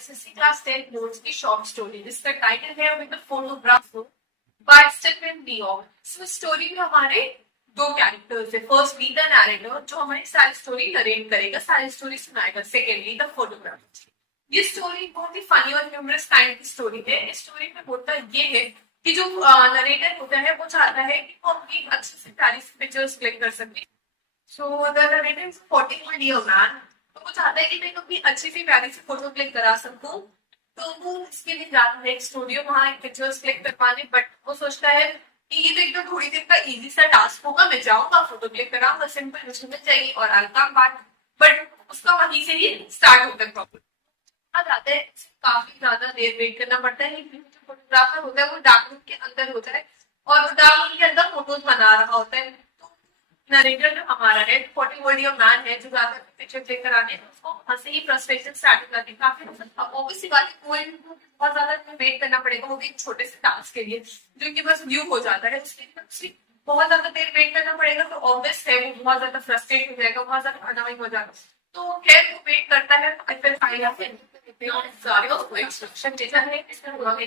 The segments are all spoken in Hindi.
एसएससी क्लास 10 नोट्स की शॉर्ट स्टोरी जिसका टाइटल है with the photograph by Stephen Leon. So story में हमारे दो कैरेक्टर्स है। फर्स्टली द नैरेटर जो हमारी सारी स्टोरी नरेट करेगा, सारी स्टोरी सुनाएगा। Secondly the photographer. ये स्टोरी बहुत ही फनी और ह्यूमरस काइंड की स्टोरी है। इस स्टोरी में होता ये है कि जो नरेटर होता है वो चाहता है कि वो अपनी अच्छे से प्यारी सी पिक्चर्स क्लिक कर सके। So the narrator is 40-year man. तो वो चाहता है कि मैं अपनी अच्छी सी प्यारी सी फोटो क्लिक करा सकूं। तो वो इसके लिए जाता है एक स्टूडियो, वहां एक पिक्चर्स क्लिक करवाने। बट वो सोचता है कि ये तो एकदम थोड़ी देर का इजी सा टास्क होगा, मैं जाऊंगा फोटो क्लिक कराऊंगा, सिंपल मुझे मिल जाएगी और अलग बात। बट उसका वहीं से ही स्टार्ट होता है प्रॉब्लम। जाते हैं काफी ज्यादा देर वेट करना पड़ता है। जो फोटोग्राफर होता है वो डार्क रूम के अंदर होता है और वो डार्क रूम के अंदर फोटोज बना रहा होता है। तो नरेटर जो हमारा है 40-year मैन है जो जाता है पिक्चर क्लिक कराने, उसको वहां से ही फ्रस्ट्रेशन स्टार्ट हो जाती है। काफी ऑब्वियसली बात है, कोई बहुत ज्यादा वेट करना पड़ेगा वो भी एक छोटे से टास्क के लिए जो कि बस व्यू हो जाता है। उसके लिए बहुत ज्यादा देर वेट करना पड़ेगा तो ऑब्वियस है वो बहुत ज्यादा फ्रस्ट्रेट हो जाएगा, बहुत ज्यादा अनोइंग हो जाएगा। तो खैर वो वेट करता है। फिर फाइनल उसको इंस्ट्रक्शन देता है इसमें बहुत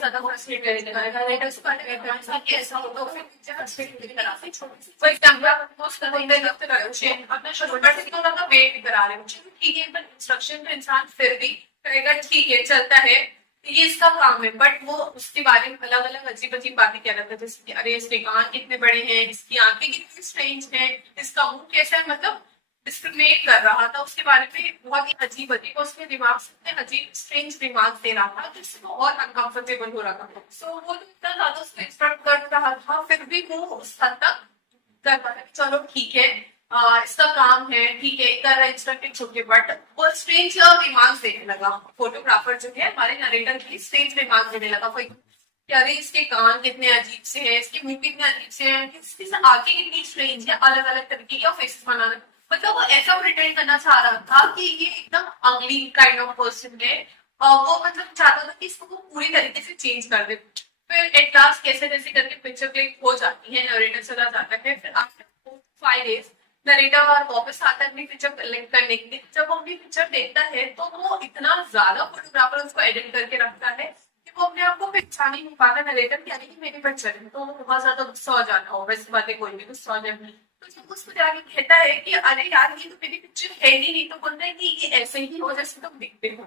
ज्यादा फ्रस्ट्रेट करेगा कि ऐसा हो तो फॉर एग्जाम्पल अपना शोल्डर से थोड़ा वेट करा रहे हो, ठीक है, पर इंस्ट्रक्शन तो इंसान फिर भी कहेगा ठीक है चलता है, ये इसका काम है। बट वो उसके बारे में अलग अलग अजीब अजीब बातें कह रहा था, जैसे अरे इसके कान कितने बड़े हैं, इसकी आंखें कितनी स्ट्रेंज हैं, इसका मुंह कैसा है, मतलब डिस्क्रिमिनेट कर रहा था उसके बारे में। बहुत ही अजीब अजीब उसके दिमाग से अजीब स्ट्रेंज दिमाग दे रहा था जिससे वो और अनकंफर्टेबल हो रहा था। सो वो तो इतना ज्यादा उसको एक्सपेक्ट कर रहा था, फिर भी वो उस हद तक कर पा रहा चलो ठीक है इसका काम है, ठीक है कर रहा इंस्ट्रक्टेड छुट्टी। बट वो स्ट्रेंज दिमाग देने लगा। फोटोग्राफर जो है हमारे नरेटर की स्ट्रेंज दिमाग देने लगा कोई कि अरे इसके कान कितने अजीब से हैं, इसके मुंह कितने अजीब से हैं, इसकी आंखें कितनी स्ट्रेंज है, अलग अलग तरीके के फेसेस बनाना। मतलब वो ऐसा प्रिटेंड करना चाह रहा था कि ये एकदम अगली काइंड ऑफ पर्सन है और वो मतलब चाहता था कि इसको वो पूरी तरीके से चेंज कर दे। फिर एट लास्ट कैसे कैसे करके पिक्चर क्लिक हो जाती है, नरेटर चला जाता है। फिर आफ्टर 5 days नरेटर वापस आता है अपनी पिक्चर कलेक्ट करने के लिए। जब वो अपनी पिक्चर देखता है तो वो इतना ज्यादा फोटोग्राफर उसको एडिट करके रखता है कि वो अपने आप को पहचान ही नहीं पाता नरेटर की यानी कि मेरी पिक्चर है। तो बहुत ज्यादा गुस्सा हो जाता हो, वैसी बातें कोई भी गुस्सा हो जाए। तो जब उसको जाके कहता है कि अरे यार ये तो मेरी पिक्चर है ही नहीं, तो बोलता है कि ये ऐसे ही हो जैसे तुम दिखते हो।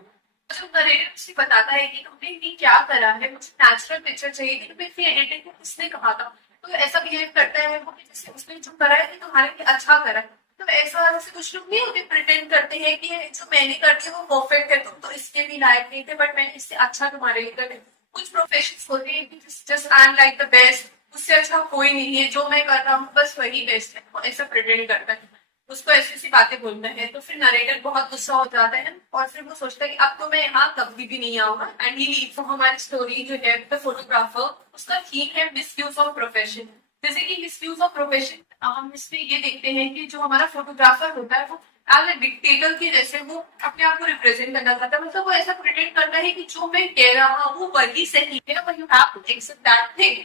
तो नरेटर उसे बताता है कि तुमने ये क्या करा है, मुझे नेचुरल पिक्चर चाहिए थी, तुम्हें फिर एडिटिंग को किसने कहा था। तो ऐसा बिहेव करता है वो कि जैसे उसने जो करा है कि तुम्हारे लिए अच्छा करा है। तो ऐसा जैसे कुछ लोग नहीं होते प्रिटेंड करते हैं कि जो मैंने कर दिया वो परफेक्ट है, तुम तो इसके भी लायक नहीं थे बट मैंने इससे अच्छा तुम्हारे लिए कर दिया। कुछ प्रोफेशन होते हैं कि just I am like the best, उससे अच्छा कोई नहीं है, जो मैं कर रहा हूँ बस वही बेस्ट है। वो ऐसा प्रिटेंड करता है, उसको ऐसी ऐसी बातें बोलता है। तो फिर नरेटर बहुत गुस्सा हो जाता है और फिर वो सोचता है कि अब तो मैं यहाँ कभी भी नहीं आऊंगा एंड ही लीव्स। तो हमारी स्टोरी जो है द फोटोग्राफर उसका थीम है मिसयूज ऑफ प्रोफेशन। जैसे कि मिसयूज ऑफ प्रोफेशन हम इसमें ये देखते हैं कि जो हमारा फोटोग्राफर होता है वो एज ए डिक्टेटर के जैसे वो अपने आप को रिप्रेजेंट करना चाहता है। मतलब वो ऐसा प्रिटेंड करता है कि जो मैं कह रहा हूँ वही सही है और you have to accept that thing.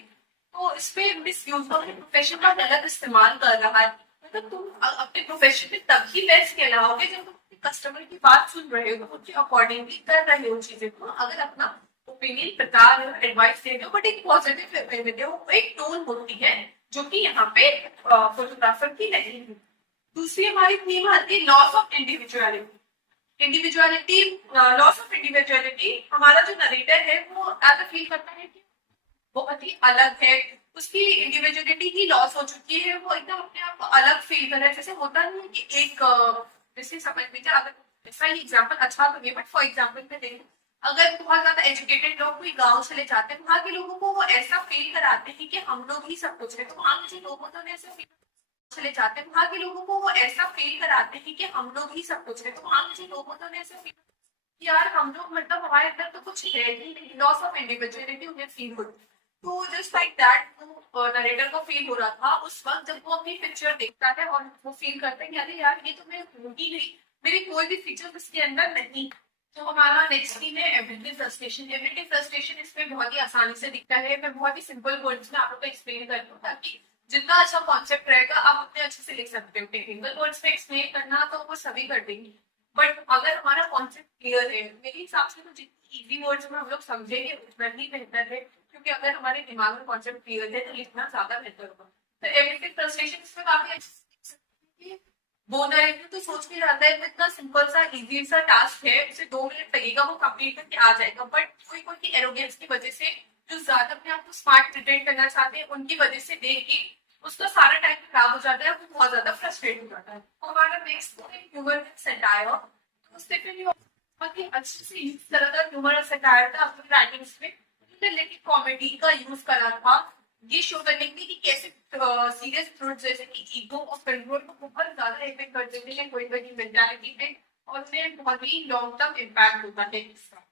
तो इसमें मिसयूज ऑफ प्रोफेशन का गलत इस्तेमाल कर रहा है। मतलब तुम अपने प्रोफेशन में तभी बेस्ट कहलाओगे जब तुम कस्टमर की बात सुन रहे हो, उनके अकॉर्डिंगली कर रहे हो चीजें को। अगर अपना ओपिनियन बता रहे हो, एडवाइस दे रहे हो बट एक पॉजिटिव वे में दो, एक टोन होती है जो कि यहाँ पे फोटोग्राफर की नहीं है। दूसरी हमारी थीम आती है loss of individuality. Loss of individuality हमारा जो नरेटर है वो ऐसा फील करता है कि बहुत ही अलग है, उसकी इंडिविजुअलिटी ही लॉस हो चुकी है, वो एकदम अपने आप को अलग फील कर रहा है। जैसे होता नहीं है कि एक जैसे समझ लीजिए, अगर ऐसा ही एग्जाम्पल अच्छा तो नहीं बट फॉर एग्जाम्पल में देखो, अगर बहुत ज्यादा एजुकेटेड लोग कोई गांव चले जाते हैं, वहां के लोगों को वो ऐसा फील कराते हैं कि हम लोग ही सब कुछ है। तो वहां के लोग होते हैं ऐसा फील चले जाते हैं, वहां के लोगों को वो ऐसा फील कराते हैं कि हम लोग ही सब कुछ है। तो वहां के लोग होते हैं ऐसा फील यार हम लोग मतलब हमारे अंदर तो कुछ है ही नहीं, लॉस ऑफ इंडिविजुअलिटी उन्हें फील होती। तो जस्ट लाइक दैट वो नरेटर को फील हो रहा था उस वक्त जब वो अपनी पिक्चर देखता है और वो फील करता है कि अरे यार ये तो मैं हूँ ही नहीं, मेरी कोई भी फीचर इसके अंदर नहीं। तो हमारा नेक्स्ट थीम है एवरीडे फ्रस्ट्रेशन। एवरीडे फ्रस्ट्रेशन इसमें बहुत ही आसानी से दिखता है। मैं बहुत ही सिंपल वर्ड्स में आप लोग को एक्सप्लेन कर दूँ ताकि जितना अच्छा कॉन्सेप्ट रहेगा आप उतने अच्छे से लिख सकते हो। टेक्निकल वर्ड्स में एक्सप्लेन करना तो वो सभी कर देंगे। बट अगर हमारा कॉन्सेप्ट क्लियर है, मेरे हिसाब से तो जितनी इजी वर्ड्स में हम लोग समझेंगे उतना ही बेहतर है, क्योंकि अगर हमारे दिमाग में कॉन्सेप्ट क्लियर है तो लिखना ज्यादा बेहतर होगा। तो एवरीथिंग फ्रस्ट्रेशन इसमें काफी अच्छी बोल रहे हैं तो सोच के जाता है इतना सिंपल सा इजी सा टास्क है, उसे 2 मिनट लगेगा वो कंप्लीट करके आ जाएगा, बट कोई कोई की एरोगेंस की वजह से जो ज्यादा अपने आप को स्मार्ट प्रिटेंड करना चाहते हैं उनकी वजह से देख के उसका सारा टाइम खराब हो जाता है, वो बहुत ज्यादा फ्रस्ट्रेट हो जाता है। और हमारा नेक्स्ट ह्यूमर सेटायर, तो उससे फिर बहुत ही अच्छे से इस तरह का ह्यूमर सेटायर था अपनी राइटिंग्स में, लेकिन कॉमेडी का यूज करा था ये शो करने के लिए कि कैसे सीरियस ट्रुथ जैसे कि ईगो और कंट्रोल को बहुत ज्यादा इफेक्ट कर देते हैं कोई कोई मेंटालिटी पे, और उन्हें बहुत ही लॉन्ग टर्म इम्पैक्ट होता है इसका।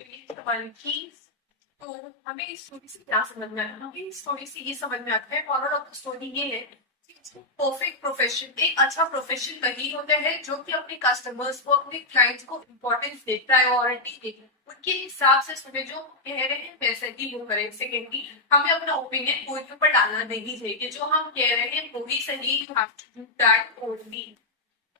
तो ये हमारी चीज, तो हमें इस स्टोरी से क्या समझ में आया, हमें इस स्टोरी से ये समझ में आता है, मॉरल ऑफ द स्टोरी ये है कि परफेक्ट प्रोफेशन, एक अच्छा प्रोफेशन वही होता है जो कि अपने कस्टमर्स को, अपने क्लाइंट्स को इम्पोर्टेंस दे, प्रायोरिटी दे, उनके हिसाब से सुने, जो कह रहे हैं वैसे ही वो करें। सेकेंडली, हमें अपना ओपिनियन कोई के ऊपर डालना नहीं चाहिए, जो हम कह रहे हैं वो ही सही, you have to do that only.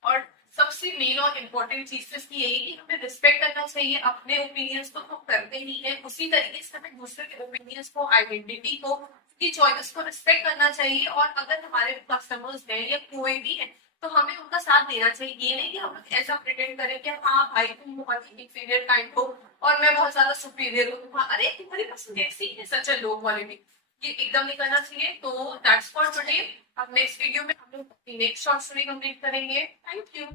और सबसे मेन और इम्पोर्टेंट चीज तो इसकी यही कि हमें रिस्पेक्ट करना चाहिए अपने ओपिनियंस को, तो करते ही है उसी तरीके से हमें दूसरे के ओपिनियंस को, आइडेंटिटी को, की चॉइस को रिस्पेक्ट करना चाहिए। और अगर हमारे कस्टमर्स हैं या कोई भी है तो हमें उनका साथ देना चाहिए, ये नहीं कि हम ऐसा प्रिटेंड करें कि हाँ भाई तुम बहुत ही इंफीरियर काइंड हो और मैं बहुत ज्यादा सुपीरियर हूँ, अरे तुम्हारी पसंद कैसी है, सच है लो क्वालिटी, ये एकदम नहीं करना चाहिए। तो दैट्स फॉर टुडे। अब नेक्स्ट वीडियो में हम लोग नेक्स्ट शॉर्ट स्टोरी कंप्लीट करेंगे। Thank you.